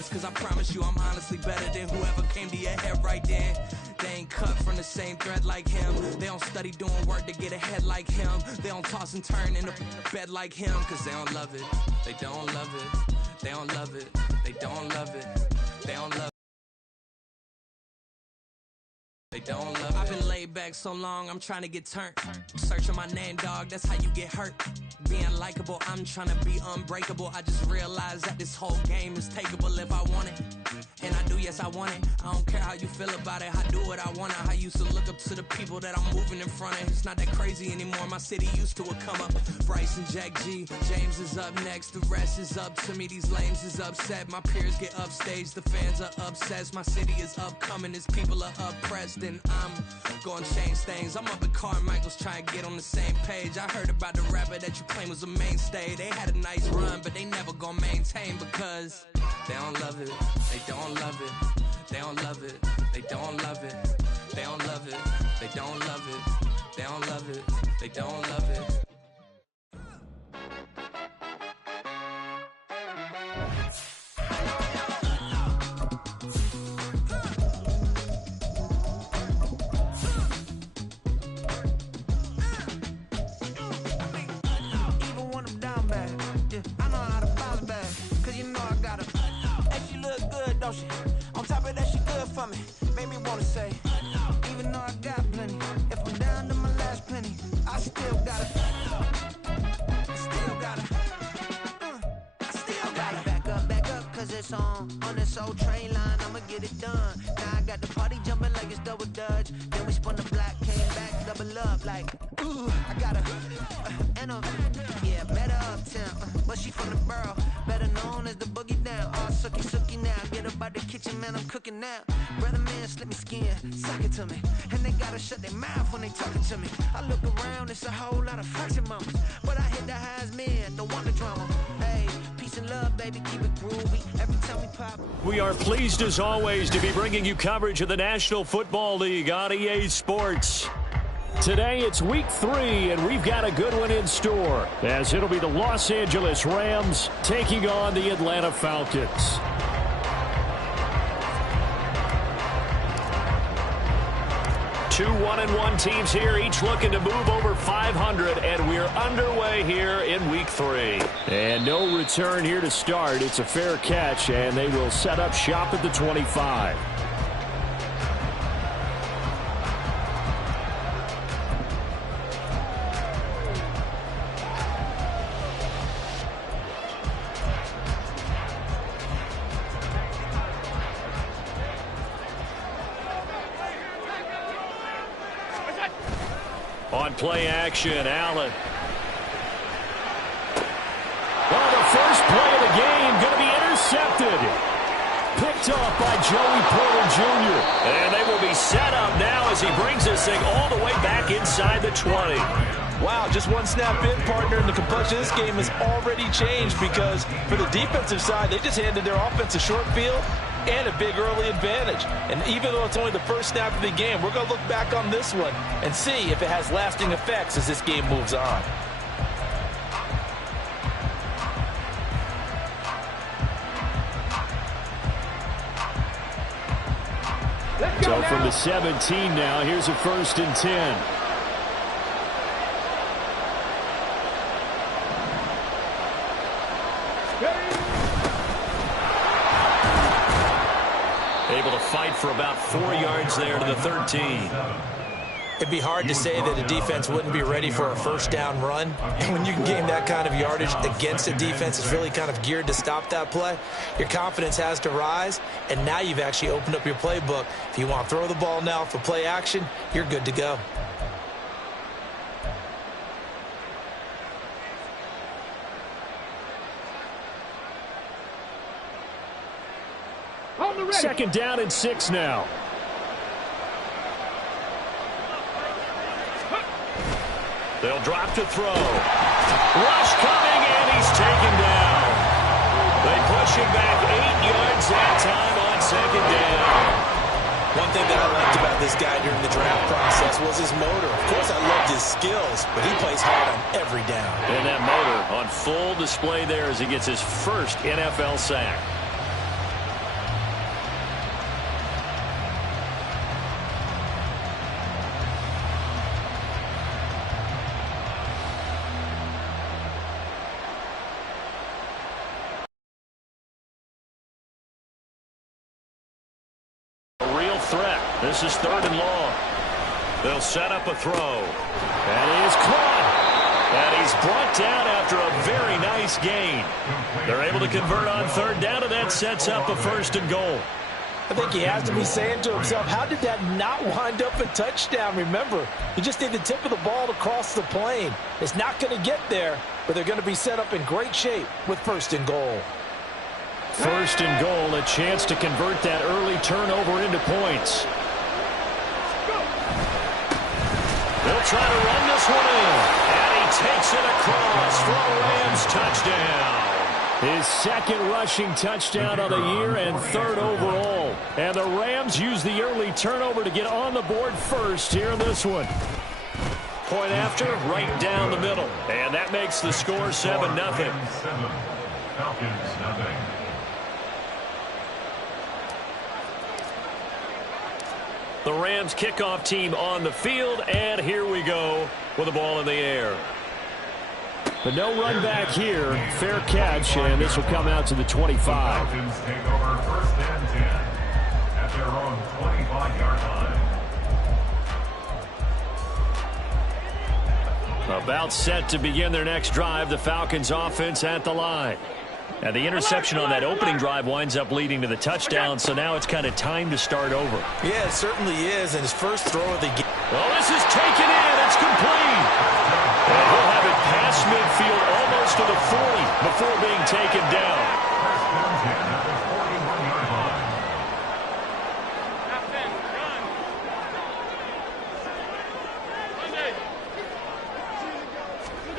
promise, cause I promise you I'm honestly better than whoever came to your head right then. They ain't cut from the same thread like him. They don't study doing work to get ahead like him. They don't toss and turn in the bed like him, cause they don't love it. They don't love it. They don't love it. They don't love it. They don't love it. They don't love it. I've been laid back so long, I'm trying to get turned. Searching my name, dog, that's how you get hurt. Being likable, I'm trying to be unbreakable. I just realized that this whole game is takeable if I want it. And I do, yes, I want it. I don't care how you feel about it. I do what I want. I used to look up to the people that I'm moving in front of. It's not that crazy anymore. My city used to it come up. Bryce and Jack G. James is up next. The rest is up to me. These lames is upset. My peers get upstage. The fans are obsessed. My city is upcoming. These people are oppressed. And I'm gonna change things. I'm up at Carmichael's trying to get on the same page. I heard about the rapper that you claim was a mainstay. They had a nice run, but they never gonna maintain because they don't love it. They don't love it. They don't love it. They don't love it. They don't love it. They don't love it. They don't love it. They don't love it. On top of that, she good for me. Made me wanna say, even though I got plenty, if I'm down to my last penny, I still gotta back up, cause it's on this old train line, I'ma get it done. Now I got the party jumping like it's double dutch. Then we spun the block, came back, double up, like, ooh, I got a, yeah, met her uptown, but she from the borough, better known as the boogie down. All sookie now, get up out the kitchen, man, I'm cooking now. Brother man, slip me skin, suck it to me, and they gotta shut their mouth when they talking to me. I look around, it's a whole lot of fraction mamas, but I hit the highs, man, don't want the drama. Hey, peace and love, baby, keep it groovy. Every time we pop. We are pleased as always to be bringing you coverage of the National Football League on EA Sports. Today it's week 3, and we've got a good one in store, as it'll be the Los Angeles Rams taking on the Atlanta Falcons. Two 1-1 teams here, each looking to move over 500, and we're underway here in week 3. And no return here to start. It's a fair catch, and they will set up shop at the 25. On play action, Allen. Well, the first play of the game going to be intercepted. Picked off by Joey Porter Jr. And they will be set up now as he brings this thing all the way back inside the 20. Wow, just one snap in, partner, and the complexion of this game has already changed because for the defensive side, they just handed their offense a short field and a big early advantage. And even though it's only the first snap of the game, we're going to look back on this one and see if it has lasting effects as this game moves on. So from the 17 now, here's a 1st and 10. Able to fight for about 4 yards there to the 13. It'd be hard to say that a defense wouldn't be ready for a first down run. And when you can gain that kind of yardage against a defense that's really kind of geared to stop that play, your confidence has to rise, and now you've actually opened up your playbook. If you want to throw the ball now for play action, you're good to go. Second down and 6 now. They'll drop to throw. Rush coming, and he's taken down. They push him back 8 yards that time on 2nd down. One thing that I liked about this guy during the draft process was his motor. Of course, I loved his skills, but he plays hard on every down. And that motor on full display there as he gets his first NFL sack. real threat. This is 3rd and long. They'll set up a throw. And he is caught. And he's brought down after a very nice gain. They're able to convert on 3rd down, and that sets up a 1st and goal. I think he has to be saying to himself, how did that not wind up a touchdown? Remember, you just need the tip of the ball to cross the plane. It's not going to get there, but they're going to be set up in great shape with 1st and goal. 1st and goal, a chance to convert that early turnover into points. They'll try to run this one in. And he takes it across for a Rams touchdown. His 2nd rushing touchdown of the year and 3rd overall. And the Rams use the early turnover to get on the board first here in this one. Point after, right down the middle. And that makes the score 7-0. Falcons, nothing. The Rams kickoff team on the field, and here we go with the ball in the air. But no run back here. Fair catch, and this will come out to the 25. Falcons take over 1st and 10 at their own 25-yard line. About set to begin their next drive. The Falcons offense at the line. And the interception on that opening drive winds up leading to the touchdown, so now it's kind of time to start over. Yeah, it certainly is, and his first throw of the game. Well, this is taken in. It's complete. And he'll have it past midfield almost to the 40 before being taken down. 1st and 10 at the 41-yard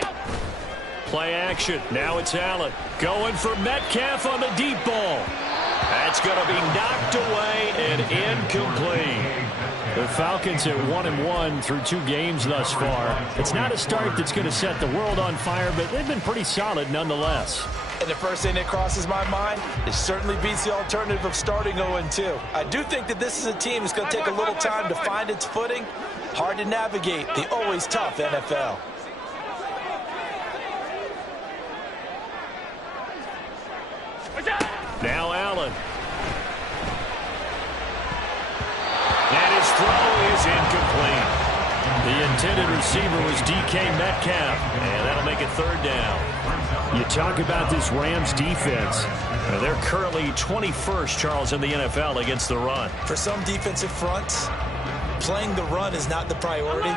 line. Play action. Now it's Allen. Going for Metcalf on the deep ball. That's going to be knocked away and incomplete. The Falcons at 1-1 through 2 games thus far. It's not a start that's going to set the world on fire, but they've been pretty solid nonetheless. And the first thing that crosses my mind, it certainly beats the alternative of starting 0-2. I do think that this is a team that's going to take a little time to find its footing. Hard to navigate the always tough NFL. Now Allen. And his throw is incomplete. The intended receiver was DK Metcalf, and that'll make it 3rd down. You talk about this Rams defense. They're currently 21st, Charles, in the NFL against the run. For some defensive fronts, playing the run is not the priority.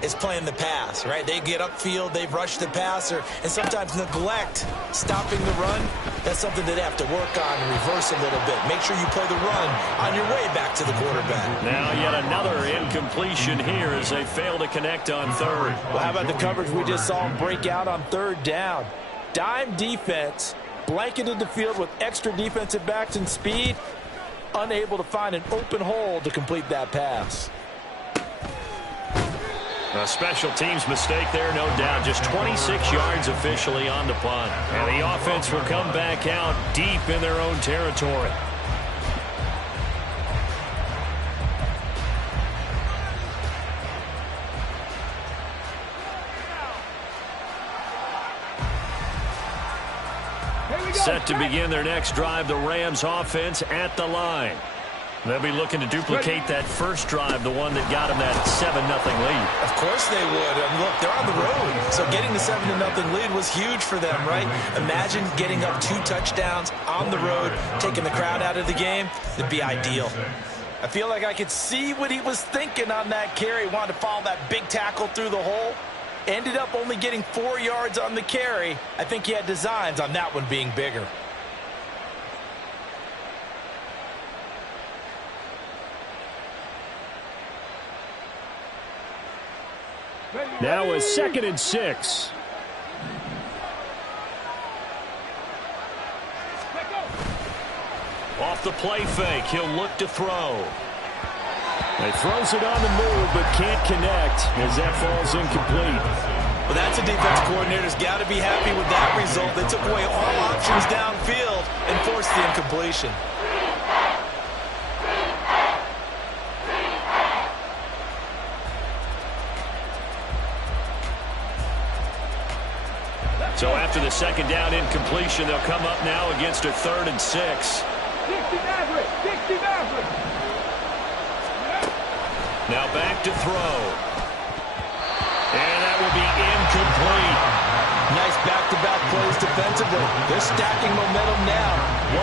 It's playing the pass, right? They get upfield, they rush the passer, and sometimes neglect stopping the run. That's something that they have to work on and reverse a little bit. Make sure you play the run on your way back to the quarterback. Now yet another incompletion here as they fail to connect on 3rd. Well, how about the coverage we just saw him break out on 3rd down? Dime defense, blanketed the field with extra defensive backs and speed, unable to find an open hole to complete that pass. A special teams mistake there, no doubt. Just 26 yards officially on the punt. And the offense will come back out deep in their own territory. Set to begin their next drive, the Rams offense at the line. They'll be looking to duplicate that first drive, the one that got them that 7-0 lead. Of course they would. Look, they're on the road, so getting the 7-0 lead was huge for them, right? Imagine getting up 2 touchdowns on the road, taking the crowd out of the game. It'd be ideal. I feel like I could see what he was thinking on that carry. Wanted to follow that big tackle through the hole. Ended up only getting 4 yards on the carry. I think he had designs on that one being bigger. Now a 2nd and 6. Off the play fake, he'll look to throw. He throws it on the move, but can't connect as that falls incomplete. Well, that's a defense coordinator's got to be happy with that result. They took away all options downfield and forced the incompletion. So after the 2nd down incompletion, they'll come up now against a 3rd and 6. Now back to throw. And that will be incomplete. Nice back-to-back plays defensively. They're stacking momentum now.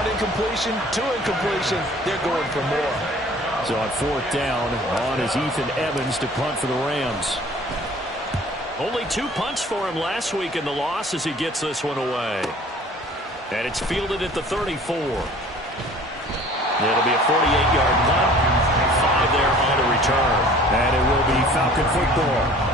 1 incompletion, 2 incompletion. They're going for more. So on 4th down, on is Ethan Evans to punt for the Rams. Only 2 punts for him last week in the loss as he gets this one away. And it's fielded at the 34. It'll be a 48-yard punt. 5 there on the return. And it will be Falcon football.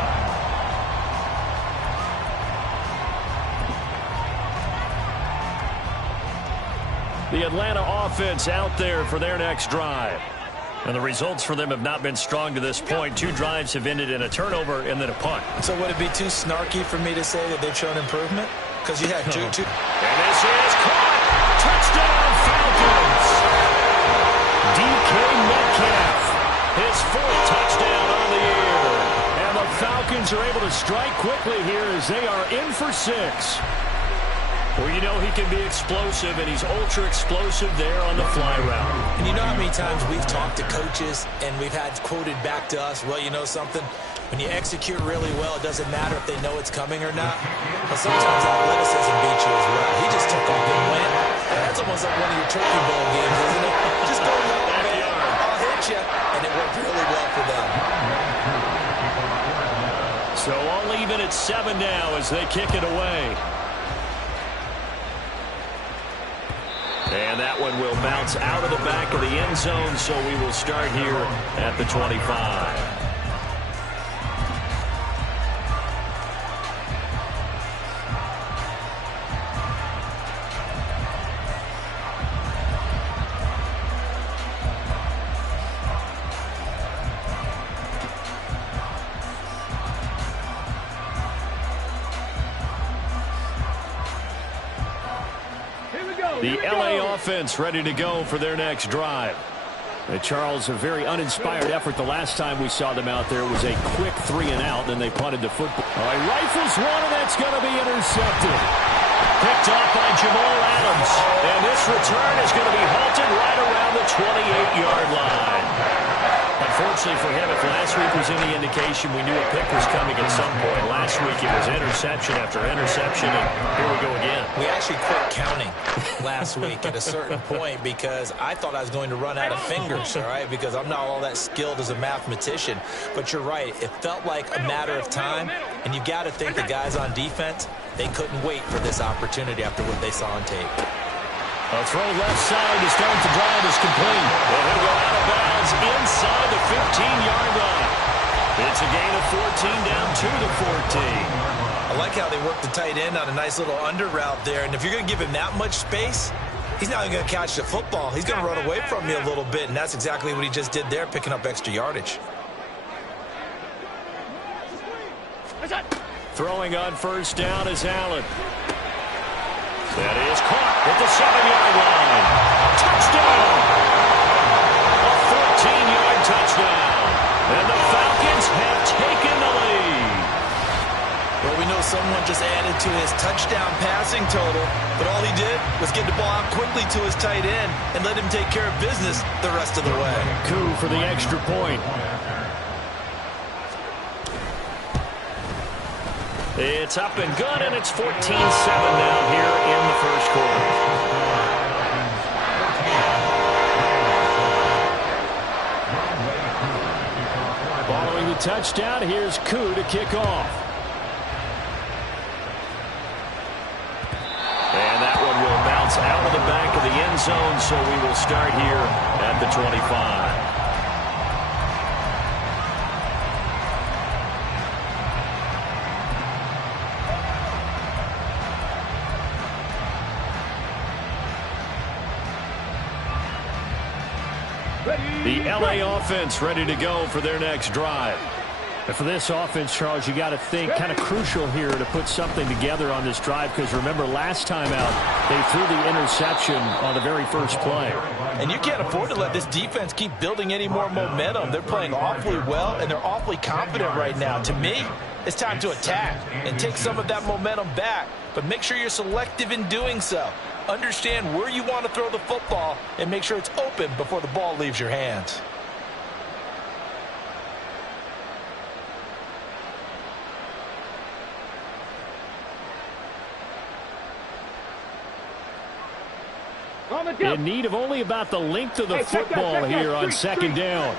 The Atlanta offense out there for their next drive. And the results for them have not been strong to this point. 2 drives have ended in a turnover and then a punt. So would it be too snarky for me to say that they've shown improvement? Because you had two. And this is caught. Touchdown Falcons. DK Metcalf. His 4th touchdown on the year. And the Falcons are able to strike quickly here as they are in for 6. Well, you know he can be explosive, and he's ultra-explosive there on the fly route. And you know how many times we've talked to coaches, and we've had quoted back to us, well, you know something? When you execute really well, it doesn't matter if they know it's coming or not. But sometimes athleticism beats you as well. He just took off and went. That's almost like one of your Turkey Bowl games, isn't it? Just go low, man. I'll hit you. And it worked really well for them. So all even at 7 now as they kick it away. And that one will bounce out of the back of the end zone, so we will start here at the 25. The LA offense ready to go for their next drive. Charles, a very uninspired effort the last time we saw them out there was a quick 3-and-out, then they punted the football. All right, rifles one, and that's going to be intercepted. Picked up by Jamal Adams. And this return is going to be halted right around the 28-yard line. Unfortunately for him, if last week was any indication, we knew a pick was coming at some point. Last week it was interception after interception, and here we go again. We actually quit counting last week at a certain point because I thought I was going to run out of fingers, all right, because I'm not all that skilled as a mathematician. But you're right. It felt like a matter of time, and you've got to think the guys on defense, they couldn't wait for this opportunity after what they saw on tape. A throw left side to start the drive is complete. And he'll go out of bounds inside the 15-yard line. It's a gain of 14 down 2 to 14. I like how they work the tight end on a nice little under route there. And if you're going to give him that much space, he's not even going to catch the football. He's going to run away from me a little bit, and that's exactly what he just did there, picking up extra yardage. Throwing on 1st down is Allen. That is caught at the 7-yard line. Touchdown! A 14-yard touchdown. And the Falcons have taken the lead. Well, we know someone just added to his touchdown passing total, but all he did was get the ball out quickly to his tight end and let him take care of business the rest of the way. Coup for the extra point. It's up and good, and it's 14-7 now here in the first quarter. Following the touchdown, here's Coup to kick off. And that one will bounce out of the back of the end zone, so we will start here at the 25. The LA offense ready to go for their next drive. And for this offense, Charles, you got to think kind of crucial here to put something together on this drive, because remember last time out they threw the interception on the very first play. And you can't afford to let this defense keep building any more momentum. They're playing awfully well, and they're awfully confident right now. To me, it's time to attack and take some of that momentum back, but make sure you're selective in doing so. Understand where you want to throw the football and make sure it's open before the ball leaves your hands. In need of only about the length of the football here on second down.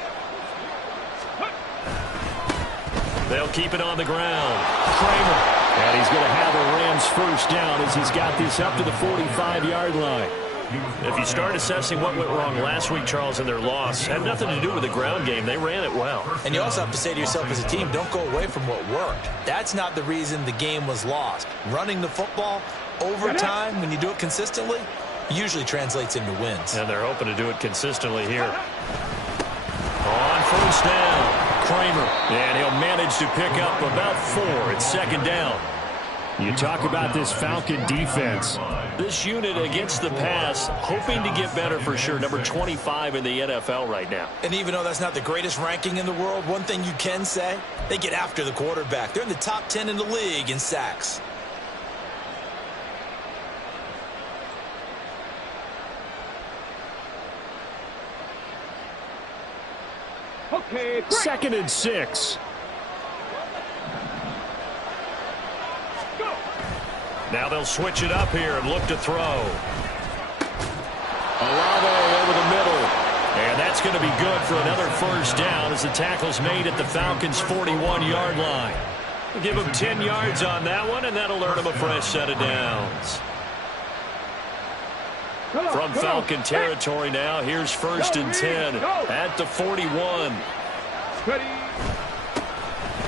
They'll keep it on the ground. Kramer. And he's going to have a Rams first down as he's got this up to the 45-yard line. If you start assessing what went wrong last week, Charles, in their loss, had nothing to do with the ground game. They ran it well. And you also have to say to yourself as a team, don't go away from what worked. That's not the reason the game was lost. Running the football over time, when you do it consistently, usually translates into wins. And they're hoping to do it consistently here. On first down, Kramer. And he'll manage to pick up about 4 at second down. You talk about this Falcon defense. This unit against the pass, hoping to get better for sure. Number 25 in the NFL right now. And even though that's not the greatest ranking in the world, one thing you can say, they get after the quarterback. They're in the top 10 in the league in sacks. Okay, 2nd and 6. Now they'll switch it up here and look to throw. Olave over the middle. And that's going to be good for another first down as the tackle's made at the Falcons' 41-yard line. Give them 10 yards on that one, and that'll earn them a fresh set of downs. From Falcon territory now, here's 1st and 10 at the 41.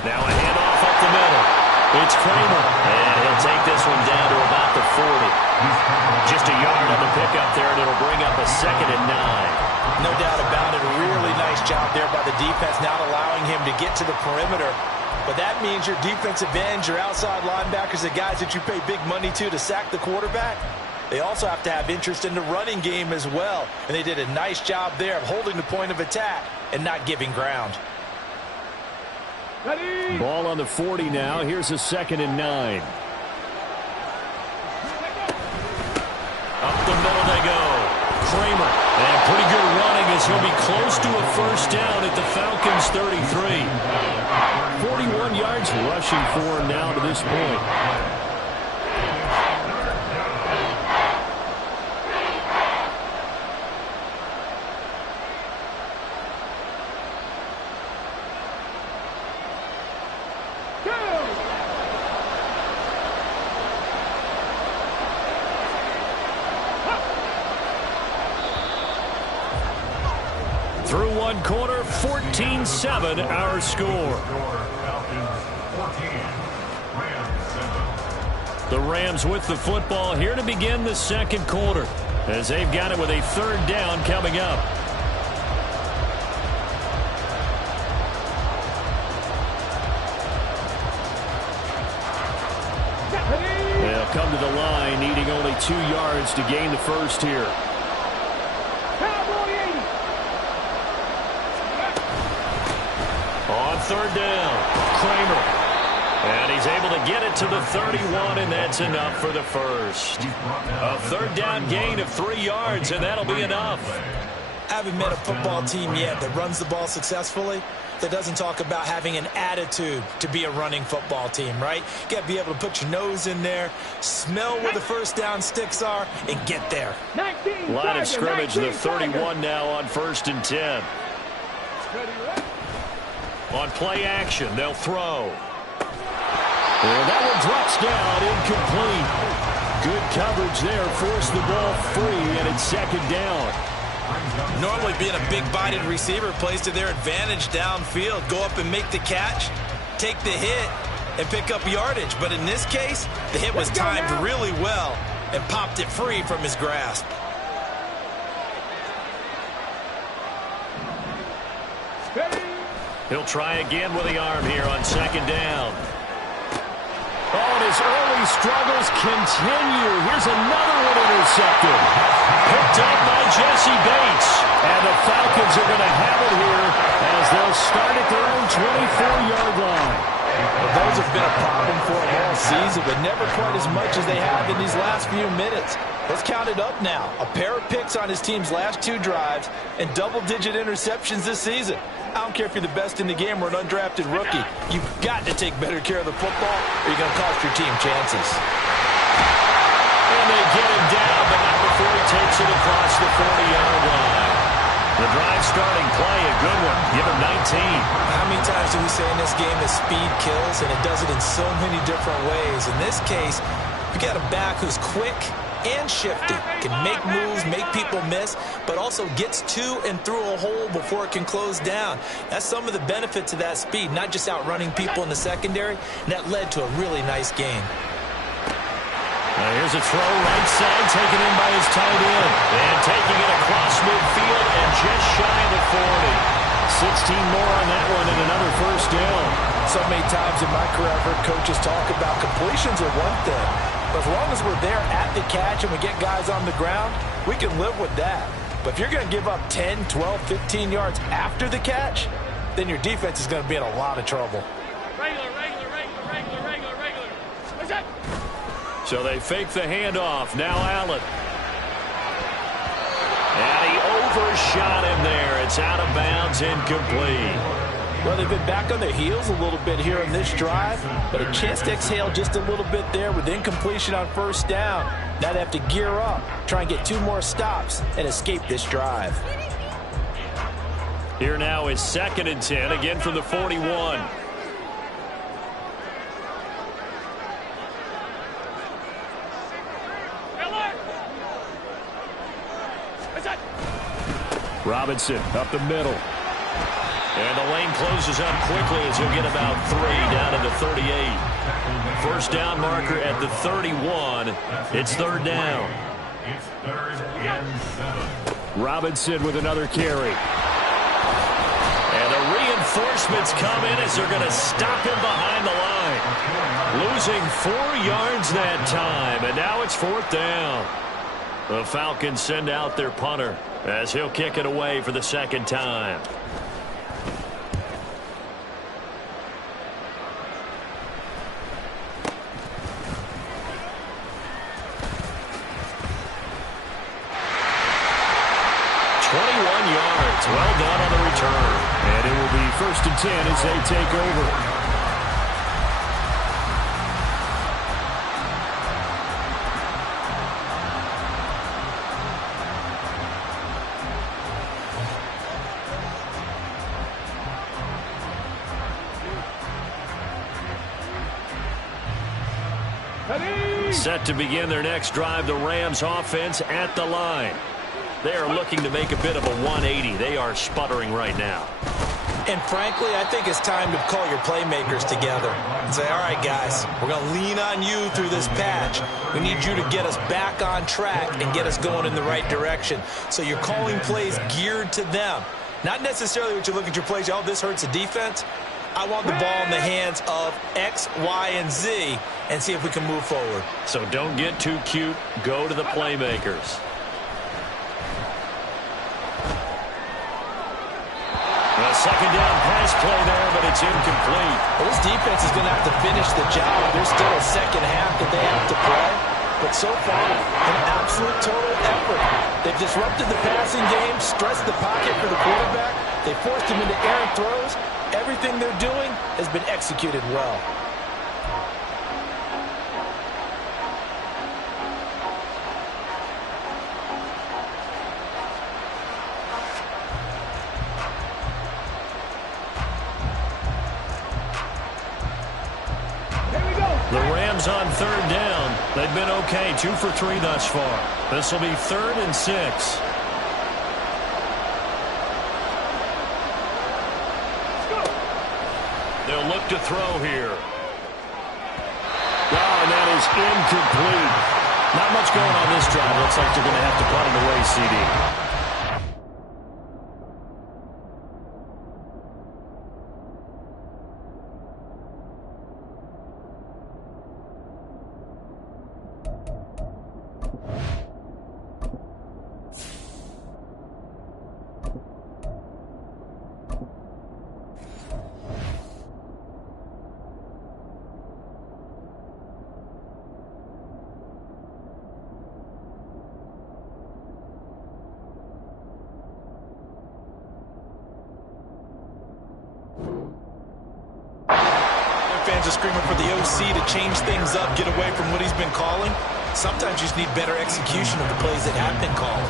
Now a handoff up the middle. It's Kramer, and he'll take this one down to about the 40. Just a yard on the pickup there, and it'll bring up a 2nd and 9. No doubt about it. A really nice job there by the defense, not allowing him to get to the perimeter. But that means your defensive ends, your outside linebackers, the guys that you pay big money to sack the quarterback, they also have to have interest in the running game as well. And they did a nice job there of holding the point of attack and not giving ground. Ball on the 40 now. Here's a 2nd and 9. Up the middle they go. Kramer. And pretty good running as he'll be close to a first down at the Falcons' 33. 41 yards rushing for him now to this point. Through one quarter, 14-7 our score. The Rams with the football here to begin the second quarter as they've got it with a 3rd down coming up. They'll come to the line needing only 2 yards to gain the first here. On 3rd down, Kramer. And he's able to get it to the 31, and that's enough for the first. A 3rd down gain of 3 yards, and that'll be enough. Haven't met a football team yet that runs the ball successfully, that doesn't talk about having an attitude to be a running football team, right? You got to be able to put your nose in there, smell where the first down sticks are, and get there. Line of scrimmage, the 31 now on 1st and 10. On play action, they'll throw. And that one drops down, incomplete. Good coverage there, forced the ball free, and it's 2nd down. Normally being a big-bodied receiver plays to their advantage downfield. Go up and make the catch, take the hit, and pick up yardage. But in this case, the hit was timed really well and popped it free from his grasp. He'll try again with the arm here on 2nd down. Oh, and his early struggles continue. Here's another one intercepted. Picked up by Jesse Bates. And the Falcons are going to have it here as they'll start at their own 24-yard line. Well, those have been a problem for them all season, but never quite as much as they have in these last few minutes. Let's count it up now. A pair of picks on his team's last 2 drives and double-digit interceptions this season. I don't care if you're the best in the game or an undrafted rookie. You've got to take better care of the football or you're going to cost your team chances. And they get him down, but not before he takes it across the 40-yard line. The drive starting play, a good one. Give him 19. How many times do we say in this game that speed kills, and it does it in so many different ways? In this case, you got a back who's quick and shifty, can make moves, make people miss, but also gets to and through a hole before it can close down. That's some of the benefits of that speed, not just outrunning people in the secondary, and that led to a really nice game. Here's a throw right side, taken in by his tight end. And taking it across midfield and just shy of the 40. 16 more on that one and another first down. So many times in my career I've heard coaches talk about completions are one thing, but as long as we're there at the catch and we get guys on the ground, we can live with that. But if you're going to give up 10, 12, 15 yards after the catch, then your defense is going to be in a lot of trouble. Regular. What's that? So they fake the handoff. Now Allen. And he overshot him there. It's out of bounds, incomplete. Well, they've been back on their heels a little bit here in this drive, but a chance to exhale just a little bit there with incompletion on first down. Now they have to gear up, try and get 2 more stops, and escape this drive. Here now is 2nd and 10, again from the 41. Robinson up the middle. And the lane closes up quickly as he'll get about 3 down to the 38. First down marker at the 31. It's 3rd down. It's 3rd and 7. Robinson with another carry. And the reinforcements come in as they're going to stop him behind the line. Losing 4 yards that time, and now it's 4th down. The Falcons send out their punter as he'll kick it away for the 2nd time. Well done on the return. And it will be 1st and 10 as they take over. Set to begin their next drive, the Rams offense at the line. They are looking to make a bit of a 180. They are sputtering right now. And frankly, I think it's time to call your playmakers together and say, all right, guys, we're going to lean on you through this patch. We need you to get us back on track and get us going in the right direction. So you're calling plays geared to them. Not necessarily what you look at your plays, oh, this hurts the defense. I want the ball in the hands of X, Y, and Z and see if we can move forward. So don't get too cute. Go to the playmakers. A 2nd down pass play there, but it's incomplete. Well, this defense is going to have to finish the job. There's still a 2nd half that they have to play. But so far, an absolute total effort. They've disrupted the passing game, stressed the pocket for the quarterback. They forced him into errant throws. Everything they're doing has been executed well. The Rams on 3rd down. They've been okay, 2 for 3 thus far. This will be 3rd and 6. They'll look to throw here. Oh, and that is incomplete. Not much going on this drive. Looks like they're going to have to punt it away, CD. Fans are screaming for the OC to change things up, get away from what he's been calling. Sometimes you just need better execution of the plays that have been called.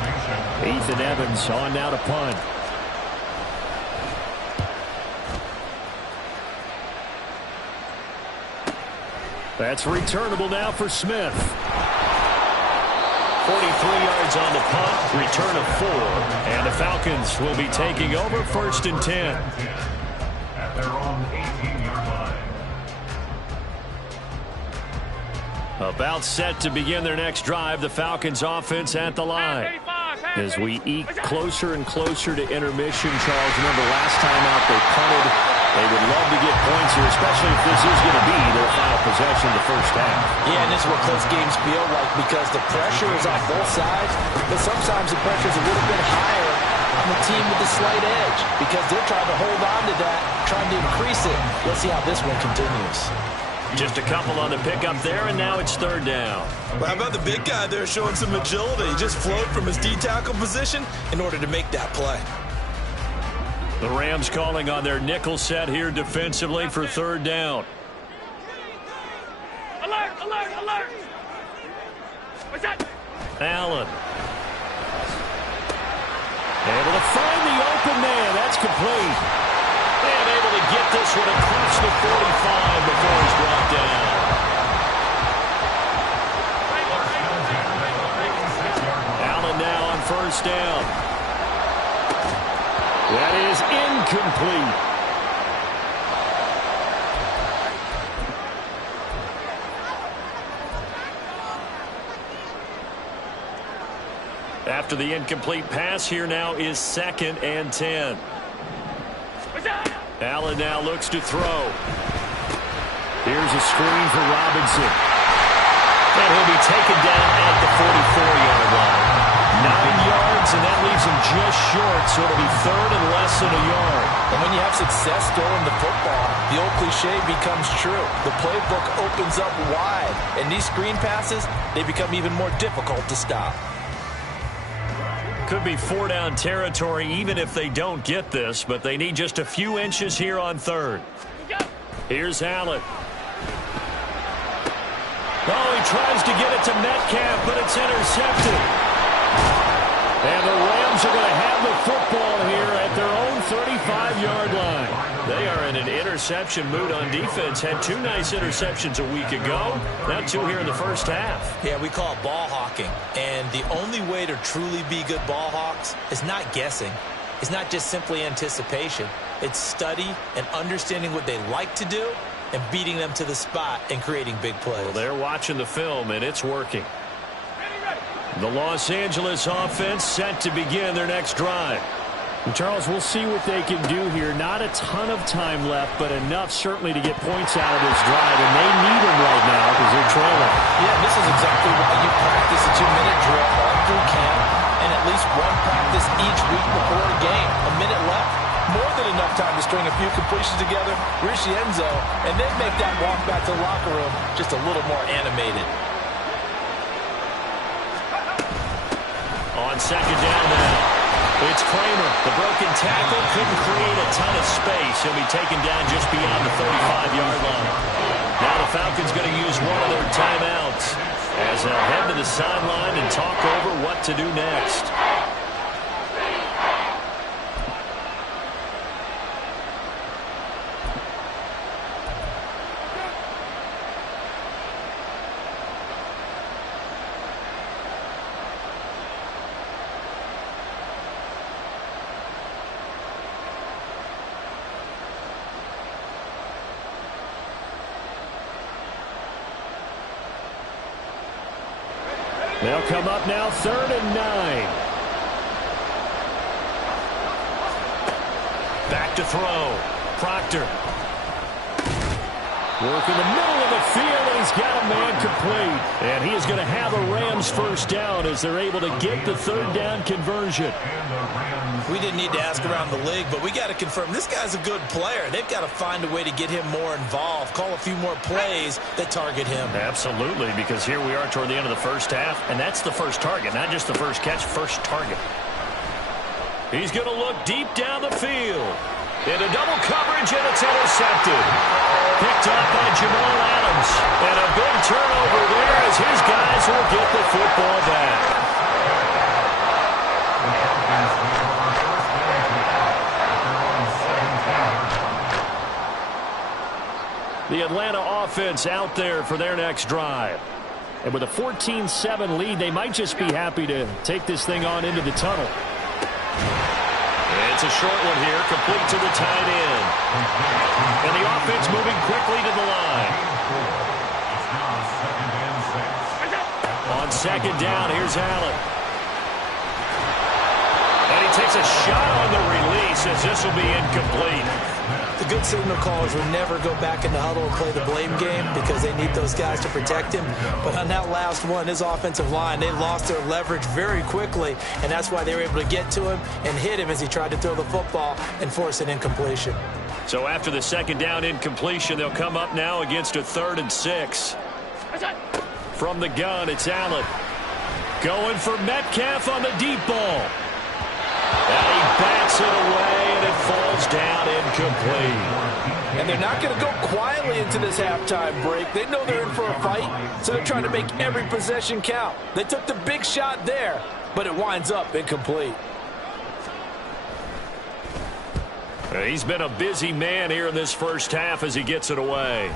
Ethan Evans on now to punt. That's returnable now for Smith. 43 yards on the punt, return of 4. And the Falcons will be taking over 1st and 10. At their own 18-yard line. About set to begin their next drive, the Falcons offense at the line. As we eke closer and closer to intermission, Charles, remember last time out they punted. They would love to get points here, especially if this is going to be their final possession of the first half. Yeah, and this is what close games feel like because the pressure is on both sides, but sometimes the pressure is a little bit higher on the team with the slight edge because they're trying to hold on to that, trying to increase it. Let's see how this one continues. Just a couple on the pickup there, and now it's 3rd down. Well, how about the big guy there showing some agility? He just flowed from his D-tackle position in order to make that play. The Rams calling on their nickel set here defensively for 3rd down. Alert, alert, alert! What's that? Allen. Able to find the open man. That's complete. And able to get this one across the 45 before he's brought down. Allen now on 1st down. That is incomplete. After the incomplete pass, here now is 2nd and 10. Allen now looks to throw. Here's a screen for Robinson. And he'll be taken down at the 44-yard line. 9 yards, and that leaves him just short, so it'll be 3rd and less than a yard. And when you have success throwing the football, the old cliche becomes true. The playbook opens up wide, and these screen passes, they become even more difficult to stop. Could be 4-down territory even if they don't get this, but they need just a few inches here on 3rd. Here's Allen. Oh, he tries to get it to Metcalf, but it's intercepted. And the Rams are going to have the football here at their own 35-yard line. They are in an interception mood on defense. Had 2 nice interceptions a week ago. Now 2 here in the first half. Yeah, we call it ball hawking. And the only way to truly be good ball hawks is not guessing. It's not just simply anticipation. It's study and understanding what they like to do and beating them to the spot and creating big plays. Well, they're watching the film, and it's working. The Los Angeles offense set to begin their next drive. And Charles, we'll see what they can do here. Not a ton of time left, but enough certainly to get points out of this drive, and they need them right now because they're trailing. Yeah, this is exactly why you practice a 2-minute drill all through camp and at least one practice each week before a game. A minute left, more than enough time to string a few completions together, reach the end zone, and then make that walk back to the locker room just a little more animated. On 2nd down now, it's Kramer. The broken tackle couldn't create a ton of space. He'll be taken down just beyond the 35-yard line. Now the Falcons going to use one of their timeouts as they'll head to the sideline and talk over what to do next. They'll come up now 3rd and 9. Back to throw. Proctor. Work in the middle of the field, and he's got a man complete. And he is going to have a Rams first down as they're able to get the 3rd down conversion. We didn't need to ask around the league, but we got to confirm this guy's a good player. They've got to find a way to get him more involved, call a few more plays that target him. Absolutely, because here we are toward the end of the first half, and that's the first target, not just the first catch, first target. He's going to look deep down the field. Into double coverage, and it's intercepted. Picked up by Jamal Adams. And a big turnover there as his guys will get the football back. The Atlanta offense out there for their next drive. And with a 14-7 lead, they might just be happy to take this thing on into the tunnel. It's a short one here, complete to the tight end. And the offense moving quickly to the line. On second down, here's Allen. And he takes a shot on the release as this will be incomplete. The good signal callers will never go back in the huddle and play the blame game because they need those guys to protect him. But on that last one, his offensive line, they lost their leverage very quickly, and that's why they were able to get to him and hit him as he tried to throw the football and force an incompletion. So after the second down incompletion, they'll come up now against a 3rd and 6. From the gun, it's Allen. Going for Metcalf on the deep ball. And he bats it away, and it falls down incomplete. And they're not going to go quietly into this halftime break. They know they're in for a fight, so they're trying to make every possession count. They took the big shot there, but it winds up incomplete. He's been a busy man here in this first half as he gets it away.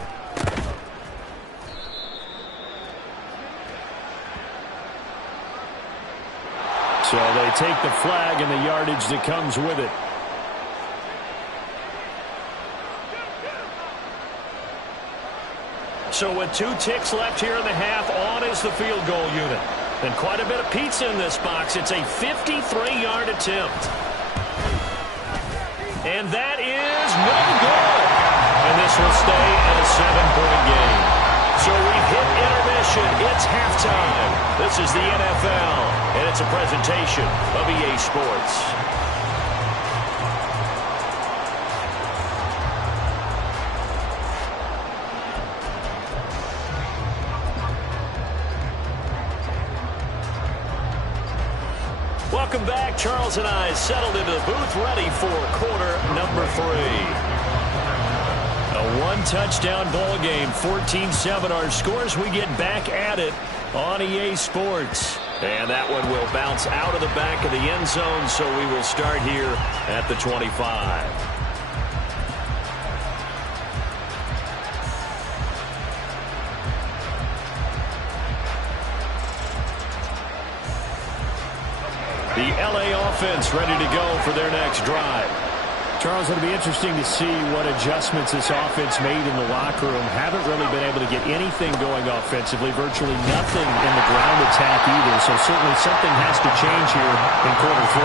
So they take the flag and the yardage that comes with it. So with 2 ticks left here in the half, on is the field goal unit. And quite a bit of pizza in this box. It's a 53-yard attempt. And that is no good. And this will stay at a 7-point game. So we've hit intermission. It's halftime. This is the NFL, and it's a presentation of EA Sports. Welcome back. Charles and I settled into the booth, ready for quarter number 3. A one-touchdown ball game, 14-7 our scores. We get back at it on EA Sports. And that one will bounce out of the back of the end zone, so we will start here at the 25. The LA offense ready to go for their next drive. Charles, it'll be interesting to see what adjustments this offense made in the locker room. Haven't really been able to get anything going offensively, virtually nothing in the ground attack either. So certainly something has to change here in quarter 3.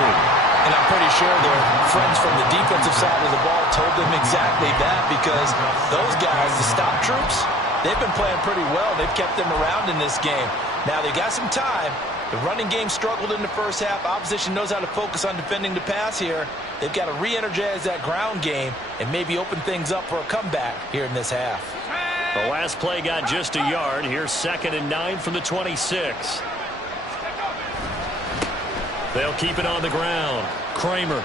And I'm pretty sure their friends from the defensive side of the ball told them exactly that, because those guys, the stop troops, they've been playing pretty well. They've kept them around in this game. Now they got some time. The running game struggled in the first half. Opposition knows how to focus on defending the pass here. They've got to re-energize that ground game and maybe open things up for a comeback here in this half. The last play got just a yard. Here's 2nd and 9 from the 26. They'll keep it on the ground. Kramer.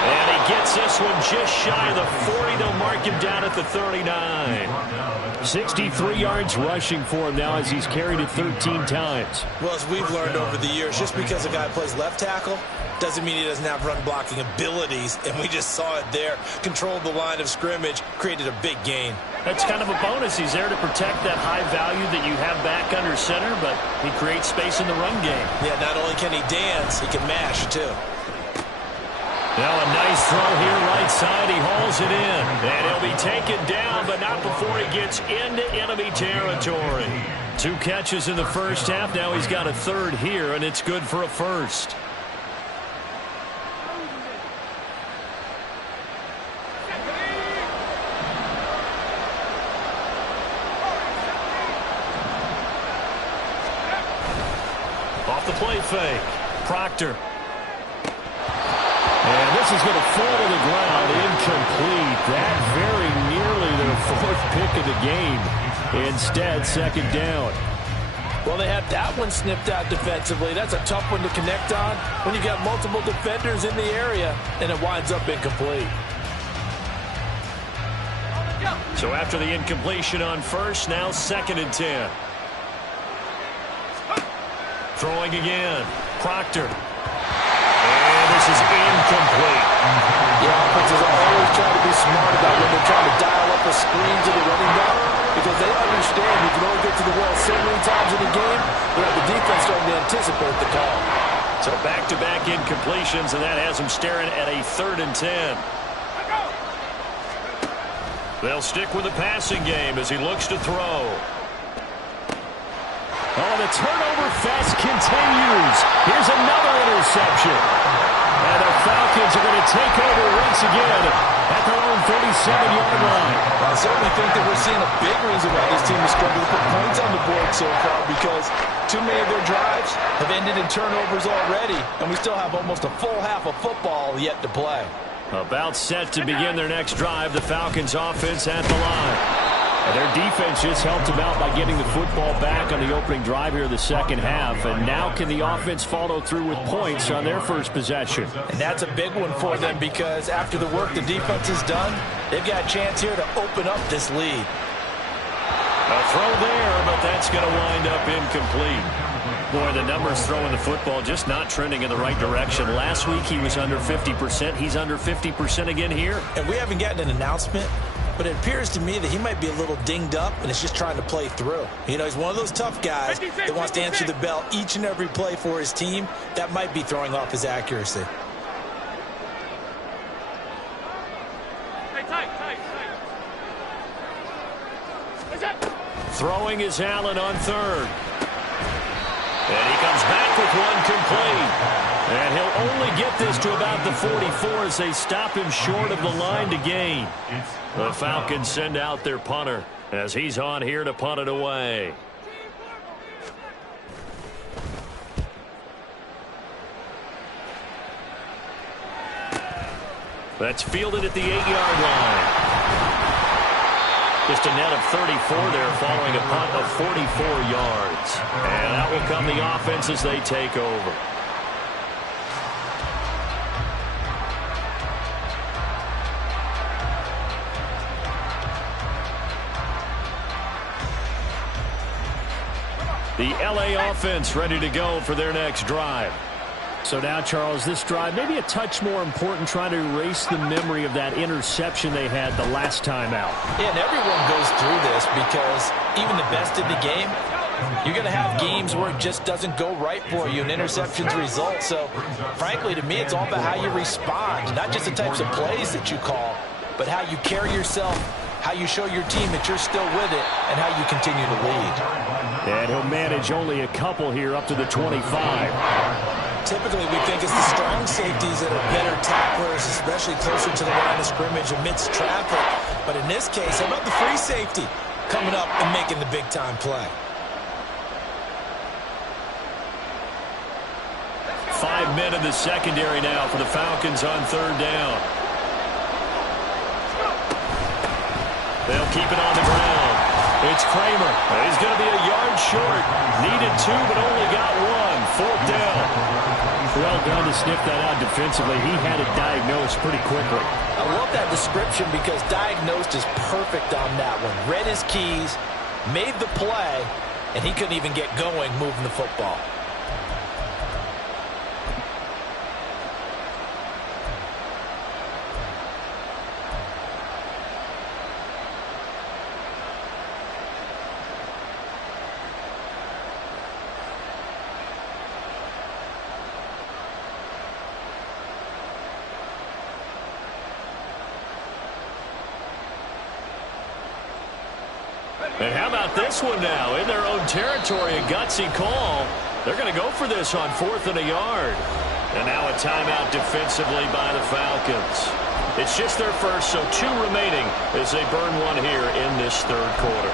And he gets this one just shy of the 40. They'll mark him down at the 39. 63 yards rushing for him now as he's carried it 13 times. Well, as we've learned over the years, just because a guy plays left tackle doesn't mean he doesn't have run blocking abilities, and we just saw it there. Controlled the line of scrimmage, created a big gain. That's kind of a bonus. He's there to protect that high value that you have back under center, but he creates space in the run game. Yeah, not only can he dance, he can mash too. Now a nice throw here right side. He hauls it in. And he'll be taken down, but not before he gets into enemy territory. 2 catches in the first half. Now he's got a 3rd here, and it's good for a 1st. Off the play fake. Proctor. And this is going to fall to the ground, incomplete. That very nearly their 4th pick of the game. Instead, 2nd down. Well, they have that one snipped out defensively. That's a tough one to connect on when you got multiple defenders in the area, and it winds up incomplete. So after the incompletion on first, now 2nd and 10. Throwing again. Proctor. And this is incomplete. The offenses are always trying to be smart about when they're trying to dial up a screen to the running back, because they understand you can only get to the well so many times in a game without the defense starting to anticipate the call. So back-to-back incompletions, and that has them staring at a 3rd and 10. They'll stick with the passing game as he looks to throw. Oh, the turnover fest continues. Here's another interception. And the Falcons are going to take over once again at their own 37-yard line. I certainly think that we're seeing a big reason why this team is struggling to put points on the board so far, because too many of their drives have ended in turnovers already, and we still have almost a full half of football yet to play. About set to begin their next drive, the Falcons offense at the line. And their defense just helped them out by getting the football back on the opening drive here in the second half. And now can the offense follow through with points on their first possession? And that's a big one for them, because after the work the defense has done, they've got a chance here to open up this lead. A throw there, but that's going to wind up incomplete. Boy, the numbers throwing the football just not trending in the right direction. Last week he was under 50%. He's under 50% again here. And we haven't gotten an announcement, but it appears to me that he might be a little dinged up and is just trying to play through. You know, he's one of those tough guys that wants to answer the bell each and every play for his team. That might be throwing off his accuracy. Throwing is Allen on 3rd. And he comes back with one complete. And he'll only get this to about the 44 as they stop him short of the line to gain. The Falcons send out their punter as he's on here to punt it away. That's fielded at the 8-yard line. Just a net of 34 there following a punt of 44 yards. And out will come the offense as they take over. The LA offense ready to go for their next drive. So now, Charles, this drive maybe a touch more important, trying to erase the memory of that interception they had the last time out. Yeah, and everyone goes through this, because even the best in the game, you're going to have games where it just doesn't go right for you and interceptions result. So, frankly, to me, it's all about how you respond, not just the types of plays that you call, but how you carry yourself, how you show your team that you're still with it, and how you continue to lead. And he'll manage only a couple here up to the 25. Typically, we think it's the strong safeties that are better tacklers, especially closer to the line of scrimmage amidst traffic. But in this case, how about the free safety coming up and making the big-time play? 5 men in the secondary now for the Falcons on 3rd down. They'll keep it on the ground. It's Kramer. He's going to be a yard short. Needed 2, but only got 1. 4th down. Well done to sniff that out defensively. He had it diagnosed pretty quickly. I love that description, because diagnosed is perfect on that one. Read his keys, made the play, and he couldn't even get going moving the football. And how about this one now? In their own territory, a gutsy call. They're going to go for this on 4th and a yard. And now a timeout defensively by the Falcons. It's just their first, so 2 remaining as they burn one here in this 3rd quarter.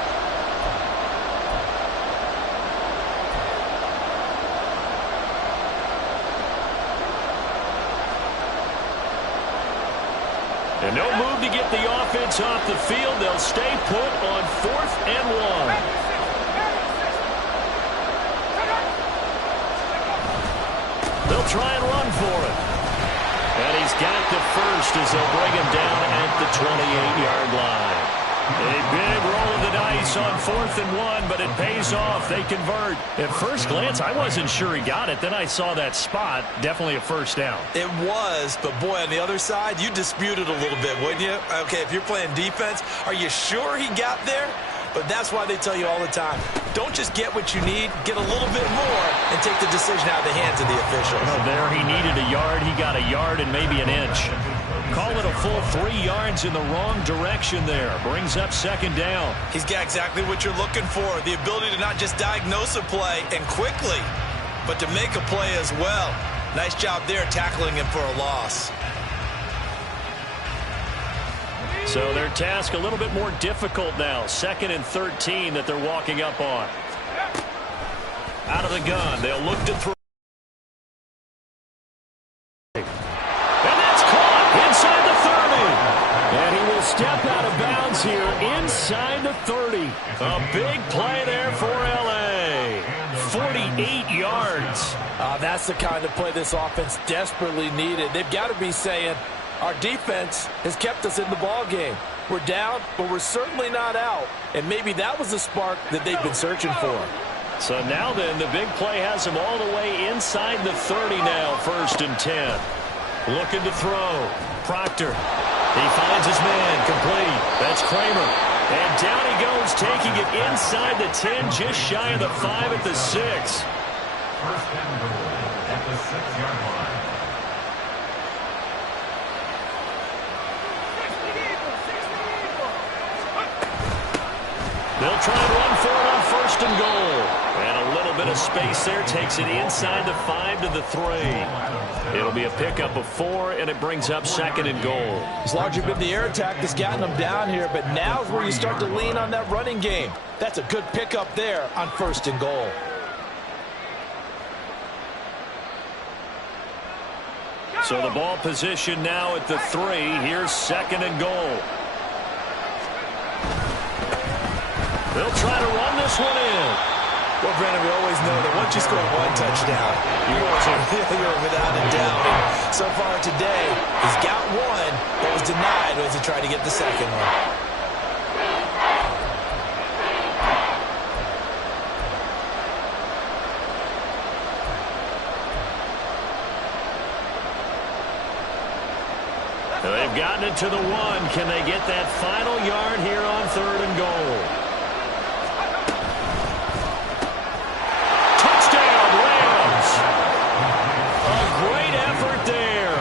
And no move to get the offense off the field. They'll stay put on 4th and 1. They'll try and run for it. And he's got the first as they'll bring him down at the 28-yard line. A big roll of the dice on 4th and 1, but it pays off. They convert. At first glance, I wasn't sure he got it. Then I saw that spot. Definitely a first down. It was, but boy, on the other side, you dispute it a little bit, wouldn't you? Okay, if you're playing defense, are you sure he got there? But that's why they tell you all the time, don't just get what you need, get a little bit more, and take the decision out of the hands of the officials. Well, there he needed a yard. He got a yard and maybe an inch. Call it a full 3 yards in the wrong direction there. Brings up 2nd down. He's got exactly what you're looking for, the ability to not just diagnose a play and quickly, but to make a play as well. Nice job there tackling him for a loss. So their task a little bit more difficult now. 2nd and 13 that they're walking up on. Out of the gun. They'll look to throw. And that's caught inside the 30. And he will step out of bounds here inside the 30. A big play there for L.A. 48 yards. That's the kind of play this offense desperately needed. They've got to be saying, our defense has kept us in the ball game. We're down, but we're certainly not out. And maybe that was the spark that they've been searching for. So now then, the big play has him all the way inside the 30 now, 1st and 10. Looking to throw. Proctor. He finds his man. Complete. That's Kramer. And down he goes, taking it inside the 10, just shy of the 5 at the 6. 1st and goal at the 6-yard line. They'll try and run for it on 1st and goal. And a little bit of space there. Takes it inside the 5 to the 3. It'll be a pickup of 4, and it brings up 2nd and goal. It's largely been the air attack that's gotten them down here, but now's where you start to lean on that running game. That's a good pickup there on 1st and goal. So the ball position now at the 3. Here's 2nd and goal. They'll try to run this one in. Well, Brandon, we always know that once you score 1 touchdown, you are familiar without a doubt. And so far today, he's got 1 that was denied as he tried to get the 2nd one. They've gotten it to the 1. Can they get that final yard here on 3rd and goal? Touchdown, Rams! A great effort there.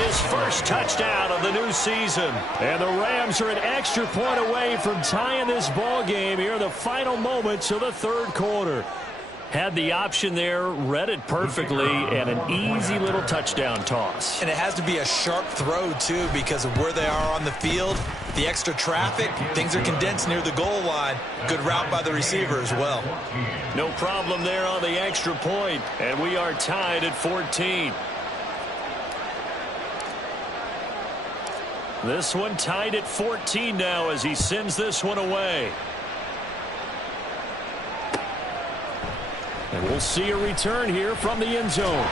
His first touchdown of the new season. And the Rams are an extra point away from tying this ball game here in the final moments of the 3rd quarter. Had the option there, read it perfectly, and an easy little touchdown toss. And it has to be a sharp throw, too, because of where they are on the field. The extra traffic, things are condensed near the goal line. Good route by the receiver as well. No problem there on the extra point, and we are tied at 14. This one tied at 14 now as he sends this one away. And we'll see a return here from the end zone.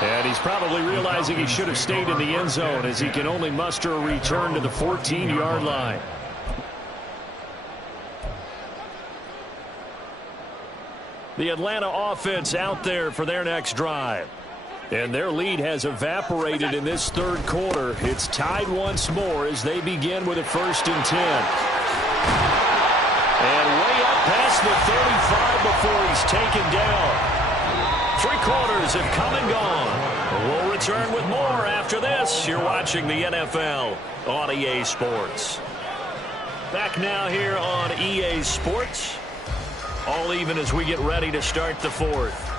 And he's probably realizing he should have stayed in the end zone as he can only muster a return to the 14-yard line. The Atlanta offense out there for their next drive. And their lead has evaporated in this 3rd quarter. It's tied once more as they begin with a 1st and 10. And way up past the 35 before he's taken down. 3 quarters have come and gone. We'll return with more after this. You're watching the NFL on EA Sports. Back now here on EA Sports. All even as we get ready to start the 4th.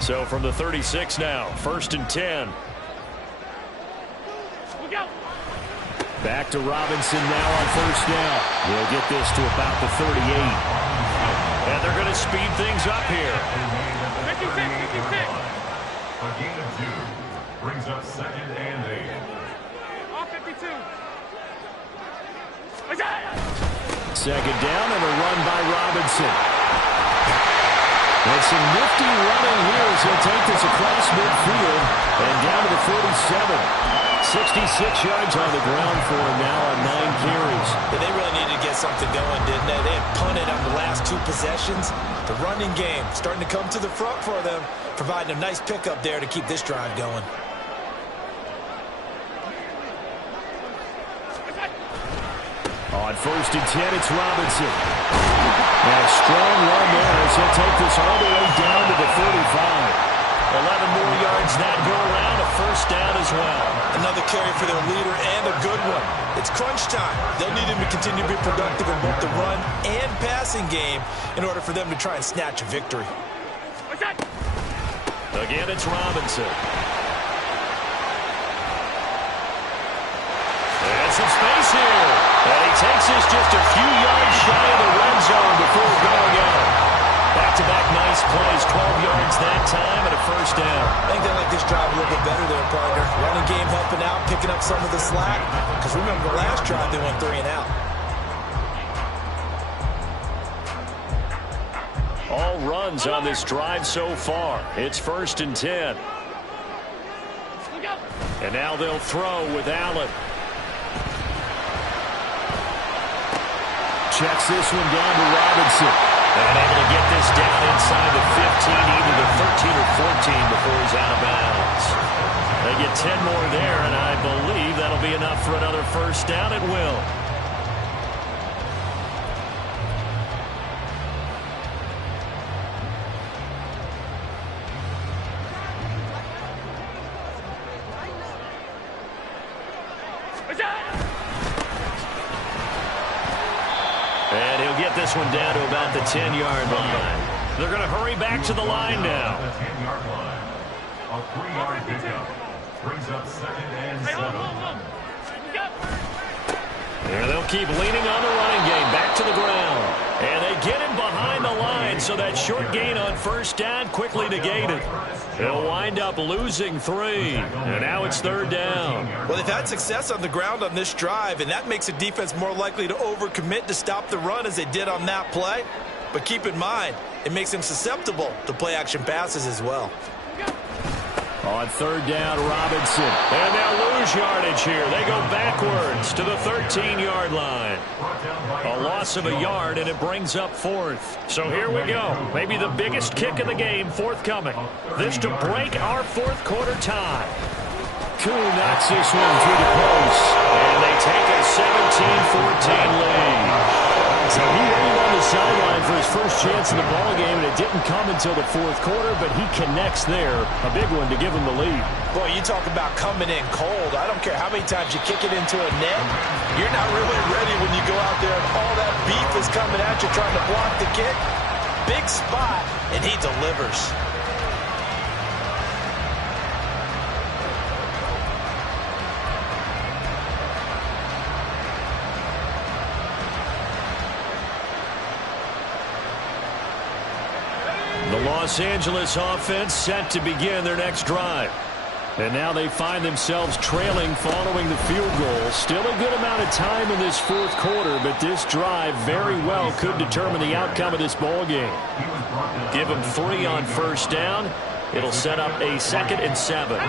So from the 36 now, 1st and 10. Back to Robinson now on 1st down. He'll get this to about the 38. And they're going to speed things up here. 56. A gain of 2 brings up 2nd and 8. All 52. Second down and a run by Robinson. And some nifty running here as he'll take this across midfield and down to the 47. 66 yards on the ground for him now on 9 carries. Yeah, they really needed to get something going, didn't they? They had punted on the last 2 possessions. The running game starting to come to the front for them, providing a nice pickup there to keep this drive going. On 1st and 10, it's Robinson. And a strong run there as he'll take this all the way down to the 35. 11 more yards that go around, a first down as well. Another carry for their leader and a good one. It's crunch time. They'll need him to continue to be productive in both the run and passing game in order for them to try and snatch a victory. Again, it's Robinson. And some space here. And he takes this just a few yards shy of the red zone before going out. Back-to-back nice plays, 12 yards that time and a first down. I think they like this drive a little bit better there, partner. Running game helping out, picking up some of the slack. Because remember, the last drive they went 3 and out. All runs on this drive so far. It's 1st and 10. And now they'll throw with Allen. Checks this one down to Robinson. And able to get this down inside the 15, either the 13 or 14 before he's out of bounds. They get 10 more there, and I believe that'll be enough for another first down. It will. And he'll get this one down to about the 10-yard line. They're going to hurry back to the line now. The 10-yard line. A 3-yard pickup brings up 2nd and 7. There they'll keep leaning on the running game. Back to the ground. And they get him behind the line, so that short gain on first down quickly negated. They'll wind up losing 3. And now it's 3rd down. Well, they've had success on the ground on this drive, and that makes a defense more likely to overcommit to stop the run as they did on that play. But keep in mind, it makes them susceptible to play-action passes as well. On 3rd down, Robinson. And they'll lose yardage here. They go backwards to the 13-yard line. A loss of a yard, and it brings up 4th. So here we go. Maybe the biggest kick of the game forthcoming. This to break our 4th quarter tie. Koo knocks this one through the post. And they take a 17-14 lead. So he waited on the sideline for his first chance in the ballgame, and it didn't come until the 4th quarter, but he connects there. A big one to give him the lead. Boy, you talk about coming in cold. I don't care how many times you kick it into a net. You're not really ready when you go out there and all that beef is coming at you trying to block the kick. Big spot, and he delivers. The Los Angeles offense set to begin their next drive. And now they find themselves trailing following the field goal. Still a good amount of time in this 4th quarter, but this drive very well could determine the outcome of this ball game. Give them 3 on first down. It'll set up a 2nd and 7.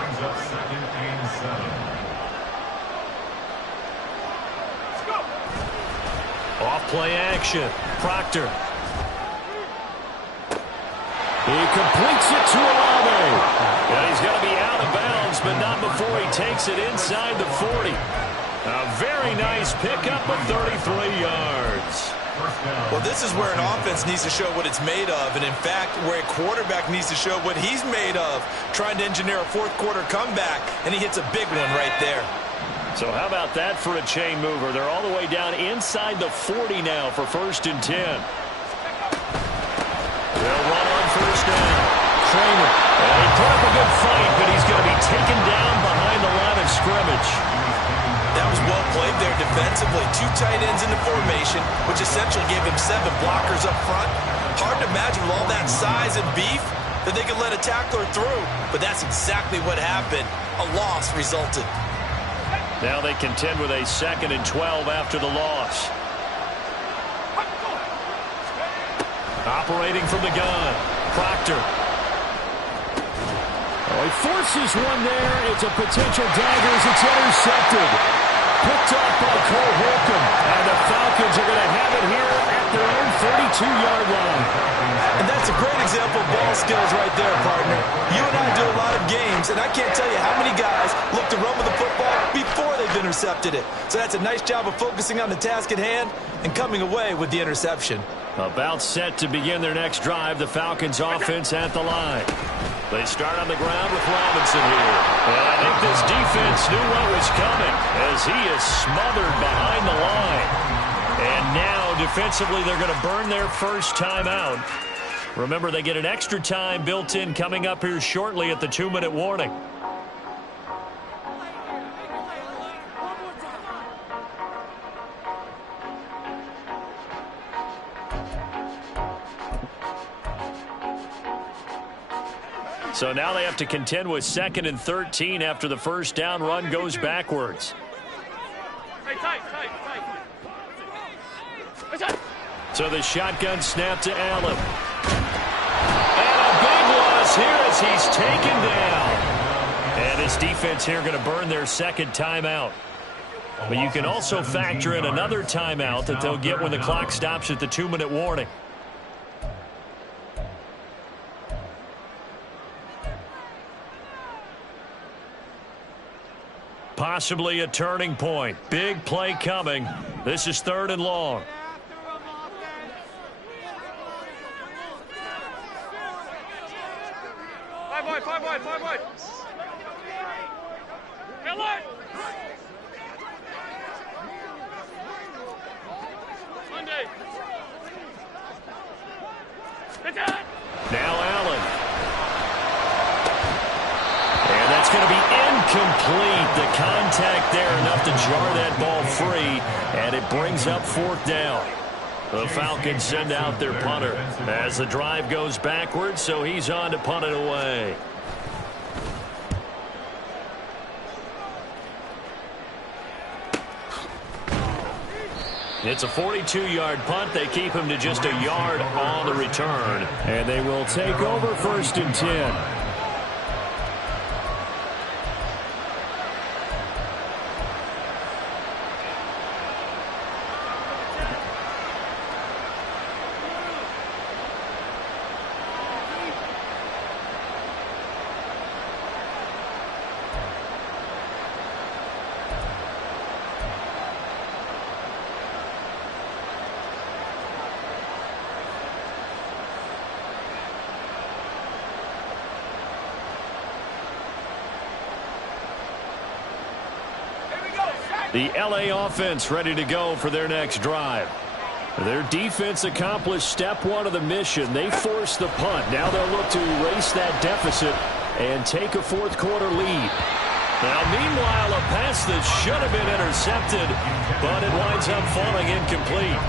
Off play action. Proctor. He completes it to Olave. And he's going to be out of bounds, but not before he takes it inside the 40. A very nice pickup of 33 yards. Well, this is where an offense needs to show what it's made of, and in fact, where a quarterback needs to show what he's made of, trying to engineer a 4th quarter comeback, and he hits a big one right there. So how about that for a chain mover? They're all the way down inside the 40 now for 1st and 10. They'll run on first down. Kramer. And he put up a good fight, but he's going to be taken down behind the line of scrimmage. That was well played there defensively. 2 tight ends in the formation, which essentially gave him 7 blockers up front. Hard to imagine with all that size and beef that they could let a tackler through. But that's exactly what happened. A loss resulted. Now they contend with a 2nd and 12 after the loss. Operating from the gun, Proctor. Oh, he forces one there. It's a potential dagger as it's intercepted. Picked up by Cole Holcomb. And the Falcons are going to have it here at their own 32-yard line. And that's a great example of ball skills right there, partner. You and I do a lot of games, and I can't tell you how many guys look to run with the football before they've intercepted it. So that's a nice job of focusing on the task at hand and coming away with the interception. About set to begin their next drive, the Falcons offense at the line. They start on the ground with Robinson here. And I think this defense knew what was coming as he is smothered behind the line. And now, defensively, they're going to burn their first timeout. Remember, they get an extra time built in coming up here shortly at the 2-minute warning. So now they have to contend with 2nd and 13 after the first down run goes backwards. So the shotgun snap to Allen. And a big loss here as he's taken down. And his defense here going to burn their 2nd timeout. But you can also factor in another timeout that they'll get when the clock stops at the 2-minute warning. Possibly a turning point. Big play coming. This is 3rd and long. Five wide. Monday. Now Allen. And that's going to be incomplete. The contact there enough to jar that ball free, and it brings up 4th down. The Falcons send out their punter as the drive goes backwards, so he's on to punt it away. It's a 42-yard punt. They keep him to just a yard on the return, and they will take over 1st and 10. The LA offense ready to go for their next drive. Their defense accomplished step 1 of the mission. They forced the punt. Now they'll look to erase that deficit and take a 4th quarter lead. Now, meanwhile, a pass that should have been intercepted, but it winds up falling incomplete.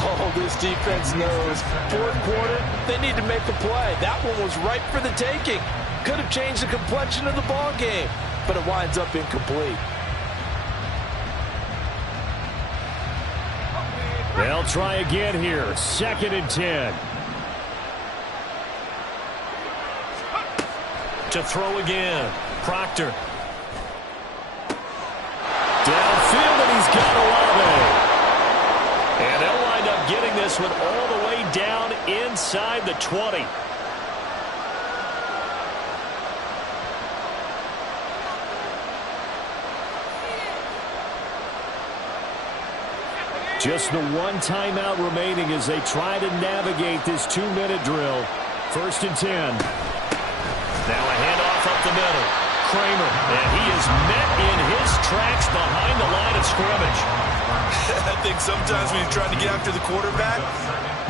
Oh, this defense knows. 4th quarter, they need to make a play. That one was ripe for the taking. Could have changed the complexion of the ball game, but it winds up incomplete. They'll try again here. 2nd and 10. To throw again. Proctor. Downfield, and he's got Olave. And they'll wind up getting this one all the way down inside the 20. Just the 1 timeout remaining as they try to navigate this 2-minute drill. 1st and 10. Now a handoff up the middle. Kramer, and he is met in his tracks behind the line of scrimmage. I think sometimes when you're trying to get after the quarterback,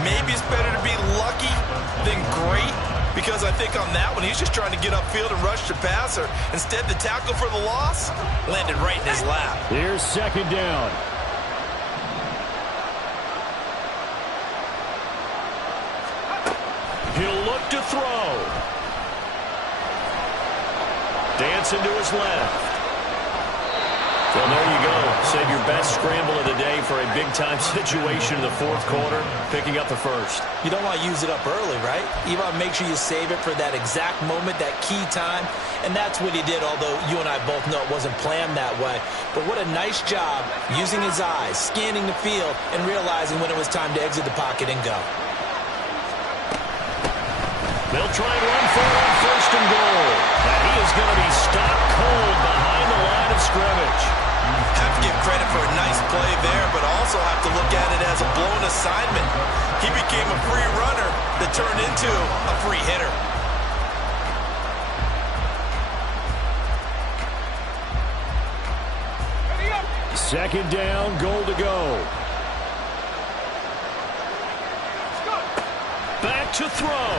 maybe it's better to be lucky than great, because I think on that one, he's just trying to get upfield and rush the passer. Instead, the tackle for the loss landed right in his lap. Here's 2nd down. He'll look to throw. Dancing to his left. Well, there you go. Save your best scramble of the day for a big-time situation in the fourth quarter, picking up the first. You don't want to use it up early, right? You want to make sure you save it for that exact moment, that key time, and that's what he did, although you and I both know it wasn't planned that way. But what a nice job using his eyes, scanning the field, and realizing when it was time to exit the pocket and go. They'll try and run for it on first and goal. And he is going to be stopped cold behind the line of scrimmage. Have to give credit for a nice play there, but also have to look at it as a blown assignment. He became a free runner that turned into a free hitter. Second down, goal to go. Back to throw.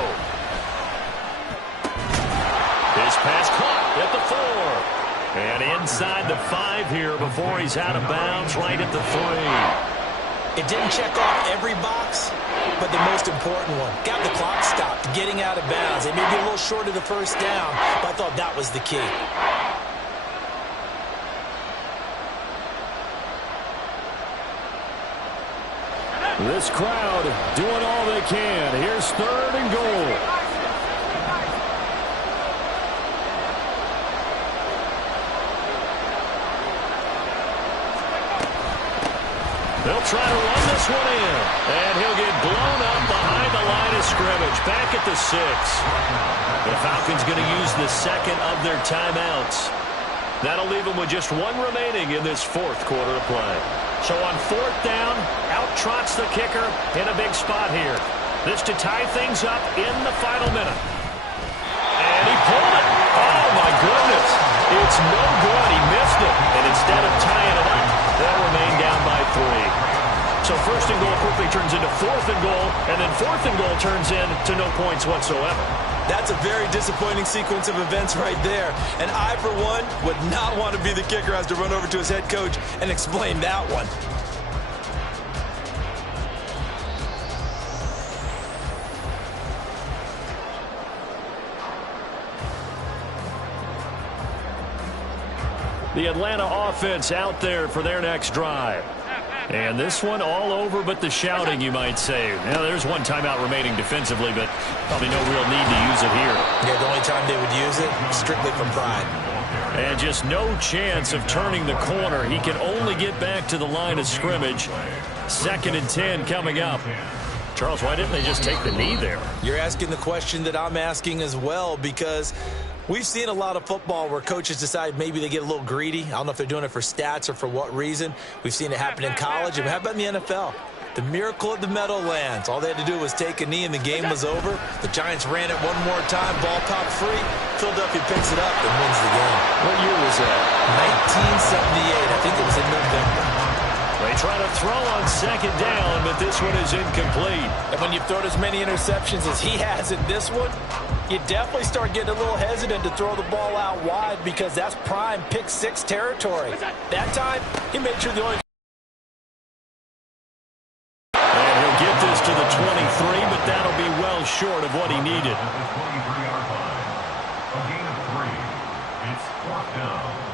His pass caught at the 4. And inside the 5 here before he's out of bounds, right at the 3. It didn't check off every box, but the most important one. Got the clock stopped, getting out of bounds. It may be a little short of the first down, but I thought that was the key. This crowd doing all they can. Here's third and goal. They'll try to run this one in. And he'll get blown up behind the line of scrimmage. Back at the 6. The Falcons going to use the second of their timeouts. That'll leave them with just 1 remaining in this fourth quarter of play. So on fourth down, out trots the kicker in a big spot here. This to tie things up in the final minute. And he pulled it. Oh, my goodness. It's no good. He missed it. And instead of tying it up, they'll remain down by 3. So first and goal quickly turns into fourth and goal, and then fourth and goal turns into no points whatsoever. That's a very disappointing sequence of events right there. And I, for one, would not want to be the kicker who has to run over to his head coach and explain that one. The Atlanta offense out there for their next drive. And this one all over but the shouting, you might say. Now, there's 1 timeout remaining defensively, but probably no real need to use it here. Yeah, the only time they would use it, strictly for pride. And just no chance of turning the corner. He can only get back to the line of scrimmage. 2nd and 10 coming up. Charles, why didn't they just take the knee there? You're asking the question that I'm asking as well, because we've seen a lot of football where coaches decide maybe they get a little greedy. I don't know if they're doing it for stats or for what reason. We've seen it happen in college. And how about in the NFL? The miracle of the Meadowlands. All they had to do was take a knee and the game was over. The Giants ran it one more time. Ball popped free. Philadelphia picks it up and wins the game. What year was that? 1978. I think it was in November. They try to throw on 2nd down, but this one is incomplete. And when you've thrown as many interceptions as he has in this one, you definitely start getting a little hesitant to throw the ball out wide, because that's prime pick 6 territory. That time, he made sure the only... And he'll get this to the 23, but that'll be well short of what he needed. A gain of 3. It's 4th down.